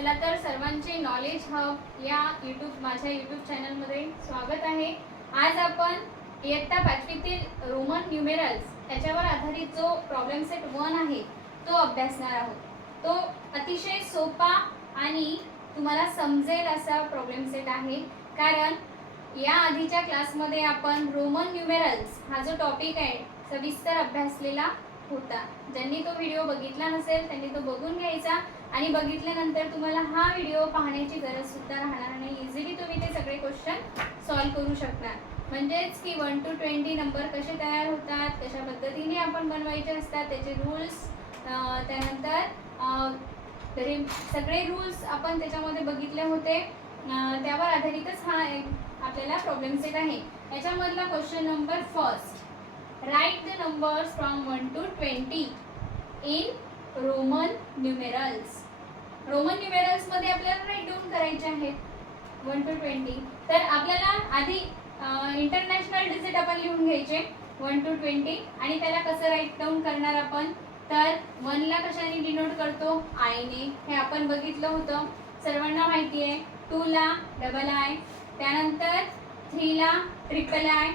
चला तर सर्वांचे नॉलेज हब या माझ्या यूट्यूब चॅनलमध्ये स्वागत आहे। आज आपण इयत्ता 5वीतील रोमन न्यूमेरल्स याच्यावर आधारित जो प्रॉब्लेम सेट 1 आहे तो अभ्यासणार आहोत। तो अतिशय सोपा आणि तुम्हाला समजेल असा प्रॉब्लेम सेट आहे, कारण या आधीच्या क्लासमध्ये आपण रोमन न्यूमेरल्स हा जो टॉपिक आहे सविस्तर अभ्यासलेला होता। ज्यांनी तो व्हिडिओ बघितला नसेल त्यांनी तो बघून घ्यायचा आणि बघितल्यानंतर तुम्हाला हा व्हिडिओ पाहण्याची गरज सुद्धा राहणार नाही। इझिली तुम्ही ते सगळे क्वेश्चन सॉल्व करू शकणार। म्हणजेच की 1 to 20 नंबर कसे तयार होतात, कशा पद्धतीने आपण बनवायचे असतात, त्याचे रूल्स, त्यानंतर सगळे रूल्स आपण त्याच्यामध्ये बघितले होते। त्यावर आधारितच हा आपल्याला प्रॉब्लेम सेट आहे। याच्यामधला question number first, write the numbers from 1 to 20 in Roman numerals. Roman numerals मध्ये आपल्याला राईट डाऊन करायचे आहेत 1 to 20। तर आपल्याला आधी इंटरनॅशनल डिजिट आपण लिहून घ्यायचे 1 to 20 आणि त्याला कसं राईट डाऊन करणार आपण, तर 1 ला कशाने डिनोट करतो, आय ने, हे आपण बघितलं होतं, सर्वांना माहिती आहे। 2 ला डबल आय, त्यानंतर 3 ला ट्रिपल आय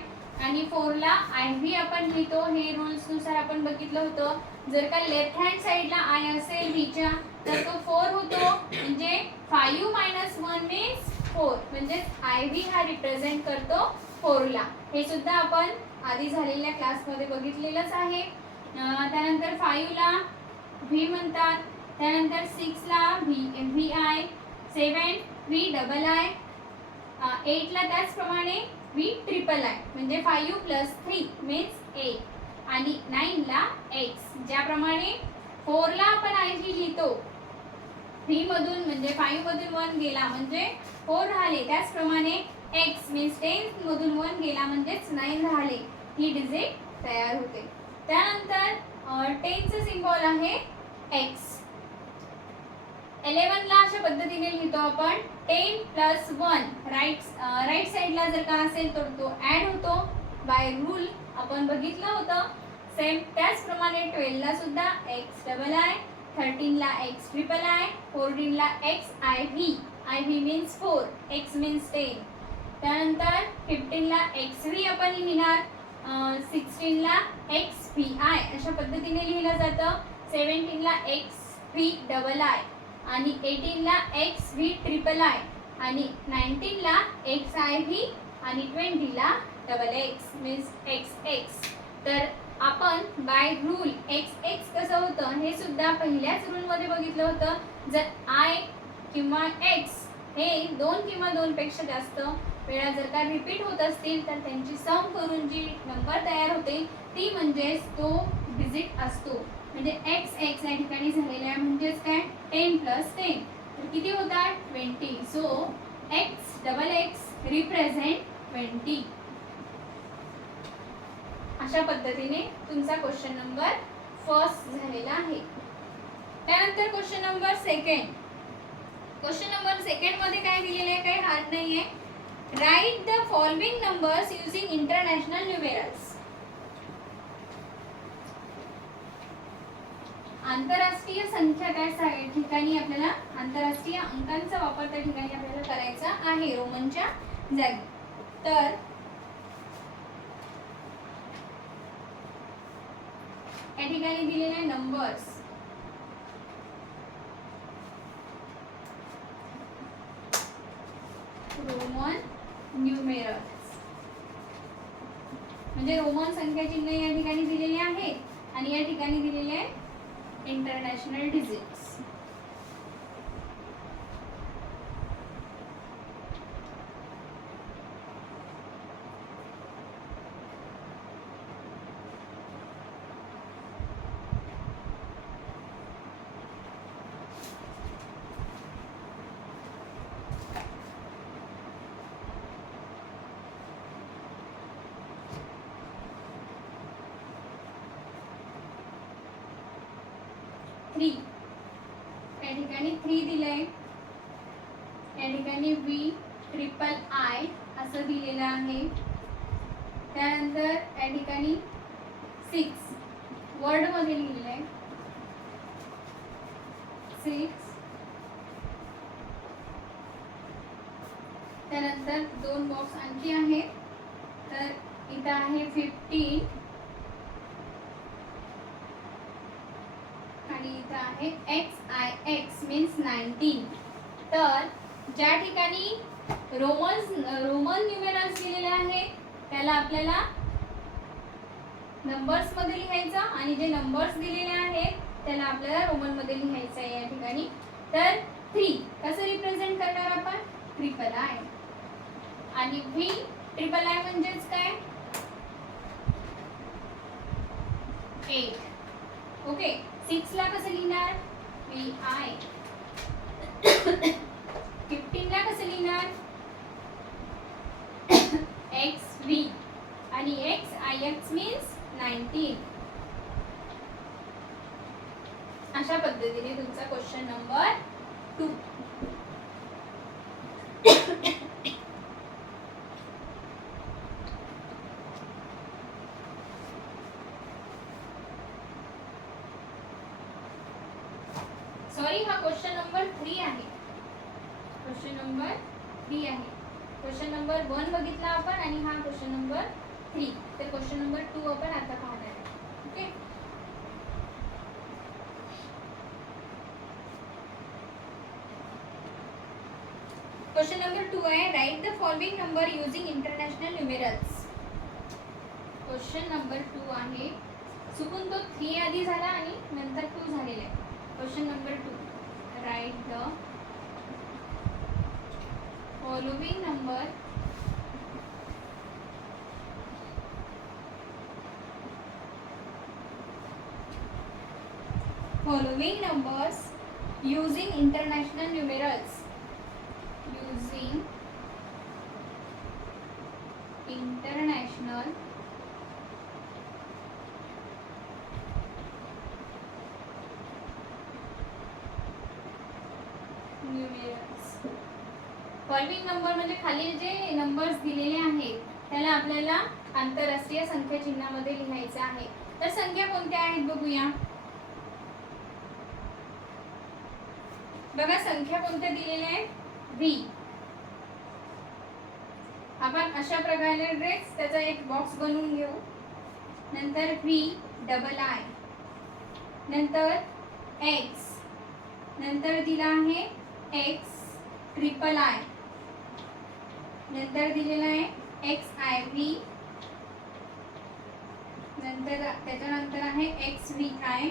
आणि 4 ला आय व्ही आपण लिहितो। हे रूल्स नुसार आपण बघितलं होतं। जर का लेफ्ट हँड साइडला आय असेल व्हीच्या तर तो 4 होतो, म्हणजे 5 - 1 मीन्स 4, म्हणजे आय व्ही हा रिप्रेझेंट करतो 4 ला। हे सुद्धा आपण आधी झालेल्या क्लासमध्ये बघितलेलंच आहे। त्यानंतर 5 ला व्ही म्हणतात, त्यानंतर 6 ला V I, 7 V double I, 8 ला त्याचप्रमाणे व्ही ट्रिपल आय, म्हणजे 5 + 3 मीन्स 8 आणि 9 ला एक्स। ज्याप्रमाणे 4 ला आपण आय व्ही लिहितो 3 मधून, म्हणजे 5 मधून 1 गेला म्हणजे 4 राहिले, त्याचप्रमाणे एक्स मीन्स 10 मधून 1 गेला म्हणजेच 9 राहिले, ही डिजिट तयार होते। त्यानंतर 10 चा सिम्बॉल आहे एक्स। 11 ला अशा पद्धतीने लिहितो आपण 10 + 1, राईट साइडला जर का असेल तर तो ऍड होतो बाय रूल, आपण बघितलं होतं। सेम त्याचप्रमाणे 12 ला सुद्धा एक्स डबल आय, 13 ला एक्स ट्रिपल आय, 14 ला X I V means 4, x means 10। त्यानंतर 15 ला एक्स व्ही आपण लिहिणार, 16 ला एक्स व्ही आय अशा पद्धतीने लिहिलं जातं। 17 ला एक्स व्ही डबल आय आणि 18 ला एक्स व्ही ट्रिपल आय आणि 19 ला एक्स आय व्ही आणि 20 ला double x means x x. तर आपण बाय रूल एक्स एक्स कसं होतं हे सुद्धा पहिल्याच रूल मध्ये बघितलं होतं। जर आय किंवा एक्स हे 2 किंवा 2 पेक्षा जास्त वेळा जर का रिपीट होत असतील तर त्यांची सम करून जी नंबर तयार होते ती म्हणजेच तो डिजिट असतो। म्हणजे एक्स एक्स या ठिकाणी झालेला आहे, म्हणजेच काय 10 + 10 तर किती होतात 20। So x double x represent 20। अशा पद्धतीने तुमचा क्वेश्चन नंबर फर्स्ट झालेला आहे। त्यानंतर question number second. Question number second मध्ये काय दिलेलं आहे, काही हार्ड नाहीये। Right the following numbers using international numerals. आंतरराष्ट्रीय संख्या त्या ठिकाणी आपल्याला, आंतरराष्ट्रीय अंकांचा वापर त्या ठिकाणी आपल्याला करायचा आहे रोमनच्या जागी। तर या ठिकाणी दिलेले नंबर्स रोमन न्यूमेरल्स, म्हणजे रोमन संख्या चिन्ह या ठिकाणी दिलेले आहेत आणि या ठिकाणी दिलेले इंटरनॅशनल डिजिट्स। या ठिकाणी 3 दिलंय, या ठिकाणी व्ही ट्रिपल आय असं दिलेलं आहे। त्यानंतर या ठिकाणी 6 वर्ड मध्ये लिहिलंय 6 त्यानंतर 2 बॉक्स आणखी आहेत. तर इथं आहे 15 आणि इथं आहे XIX मीन्स 19. तर ज्या ठिकाणी रोमन न्यूमेरल्स दिलेले आहेत त्याला आपल्याला नंबर्स मध्ये लिहायचं आणि जे नंबर्स दिलेले आहेत त्याला आपल्याला रोमन मध्ये लिहायचं आहे या ठिकाणी. तर 3 कसं रिप्रेझेंट करणार आपण? Triple I. आणि V ट्रिपल आय म्हणजेच काय? 8. ओके. 6 ला कसं लिहिणार? VI. 15 ला कसं लिहिणार? XV. आणि XIX मीन्स 19. अशा पद्धतीने तुमचा क्वेश्चन नंबर 2. सॉरी, हा क्वेश्चन नंबर 3 आहे. क्वेश्चन नंबर 3 आहे. क्वेश्चन नंबर 1 बघितला आपण आणि हा क्वेश्चन नंबर 3. तर क्वेश्चन नंबर 2 आपण आता पाहणार आहे. ओके. क्वेश्चन नंबर 2 आहे, right the following number using international numerals. Question number 2 आहे. चुकून तो 3 आधी झाला आणि नंतर 2 झालेला आहे. Question number 2, right the following number following numbers using international numerals. Using international numerals. Following number म्हणजे खाली जे नंबर्स दिलेले आहेत त्याला आपल्याला आंतरराष्ट्रीय संख्या चिन्हामध्ये लिहायचे आहे. तर संख्या कोणत्या आहेत बघूया. बघा संख्या कोणत्या दिलेल्या आहेत? V. आपण अशा प्रकारे ड्रेस त्याचा एक बॉक्स बनवून घेऊ. नंतर VII, नंतर X, नंतर दिला आहे XIII, नंतर दिलेला आहे XIV, नंतर त्याच्यानंतर आहे XVI,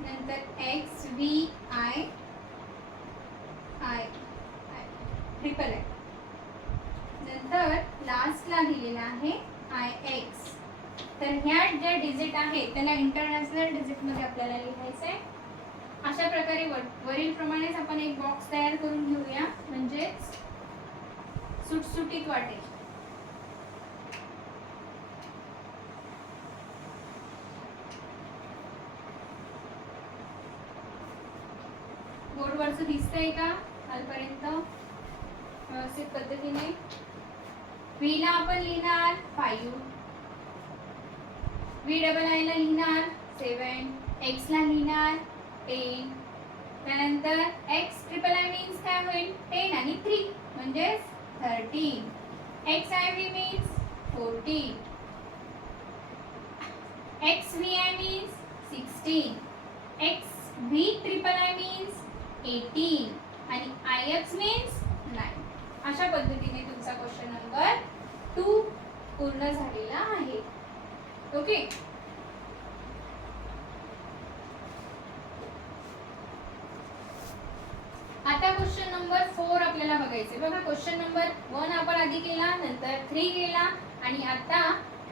नंतर XVI ट्रिपल आहे, नंतर लास्टला दिलेला आहे IX. तर ह्या ज्या डिजिट आहेत त्याला इंटरनॅशनल डिजिट मध्ये आपल्याला लिहायचं आहे. अशा प्रकारे वरील प्रमाणेच आपण एक बॉक्स तयार करून घेऊया म्हणजे सुटसुटीत वाटेल. बोर्डवरचं दिसतंय का खालपर्यंत व्यवस्थित पद्धतीने? V ला आपण लिहिणार 5, VII ला लिहिणार 7, X ला लिहिणार 10, त्यानंतर XIII मीन्स काय होईल? 10 आणि 3 म्हणजे 13, XIV means 14, XVI means 16, XVIII means 18 आणि IX मीन्स 9. अशा पद्धतीने तुमचा क्वेश्चन नंबर 2 पूर्ण झालेला आहे. ओके. आता क्वेश्चन नंबर 4 आपल्याला बघायचे. बघा क्वेश्चन नंबर 1 आपण आधी केला, नंतर 3 केला आणि आता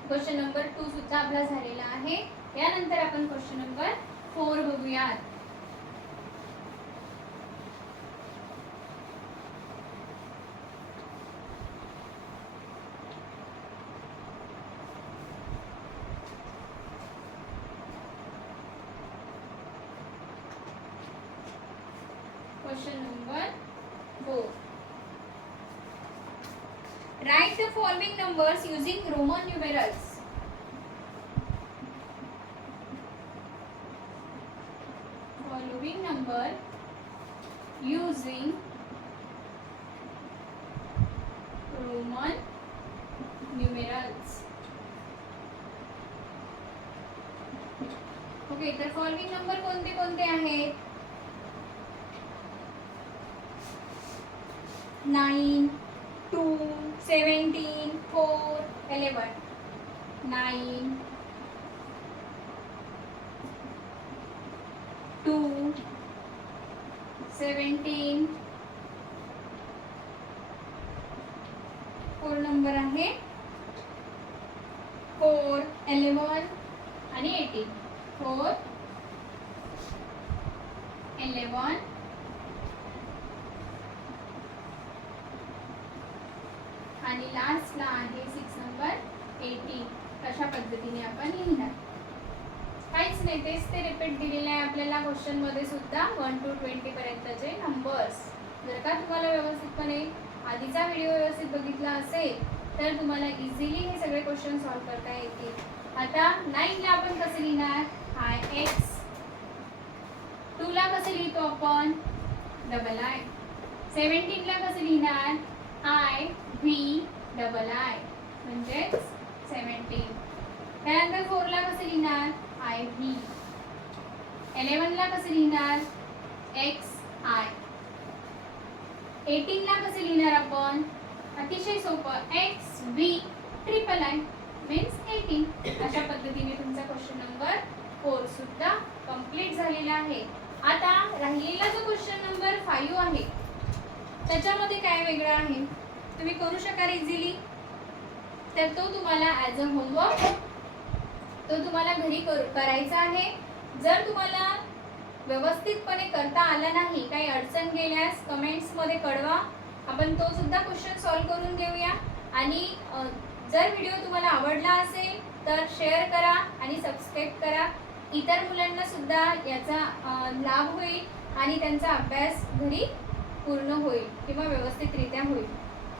क्वेश्चन नंबर 2 सुद्धा आपला झालेला आहे. यानंतर आपण क्वेश्चन नंबर 4 बघूयात. Question number 4. Write the following numbers using Roman numerals. Following number using Roman numerals. Okay, तर फॉलोइंग नंबर कोणते कोणते आहेत? 9, 2, 17, 4, 11. 9, 2, 17. 4 नंबर आहे 4, 11 आणि 18. 4, 11 आणि लास्टला आहे 6 नंबर 18. अशा पद्धतीने आपण लिहिणार. काहीच नाही, तेच ते रिपीट दिलेलं आहे आपल्याला क्वेश्चन मध्ये सुद्धा 1 to 20 पर्यंतचे नंबर्स. जर का तुम्हाला व्यवस्थितपणे आधीचा व्हिडिओ व्यवस्थित बघितला असेल तर तुम्हाला इझिली हे सगळे क्वेश्चन सॉल्व्ह करता येतील. आता 9 ला आपण कसं लिहिणार? I x. 2 ला कसं लिहितो आपण? Double I. 17 ला कसं लिहिणार? आय व्ही डबल आय म्हणजेच 17. त्यानंतर 4 ला कसं लिहिणार? I V. 11 ला कसं लिहिणार? X I. 18 ला कसं लिहिणार आपण? अतिशय सोपं, x V triple I means 18. अशा पद्धतीने तुमचा क्वेश्चन नंबर 4 सुद्धा कंप्लीट झालेला आहे. आता राहिलेला जो क्वेश्चन नंबर 5 आहे त्याच्यामध्ये काय वेगळं आहे तुम्ही करू शकाल इझिली. तर तो तुम्हाला ॲज अ होमवर्क तो तुम्हाला घरी करायचा आहे. जर तुम्हाला व्यवस्थितपणे करता आला नाही, काही अडचण गेल्यास कमेंट्समध्ये कळवा, आपण तो सुद्धा क्वेश्चन सॉल्व्ह करून घेऊया. आणि जर व्हिडिओ तुम्हाला आवडला असेल तर शेअर करा आणि सबस्क्राईब करा. इतर मुलांना सुद्धा याचा लाभ होईल आणि त्यांचा अभ्यास घरी पूर्ण होईल किंवा व्यवस्थितरित्या होईल.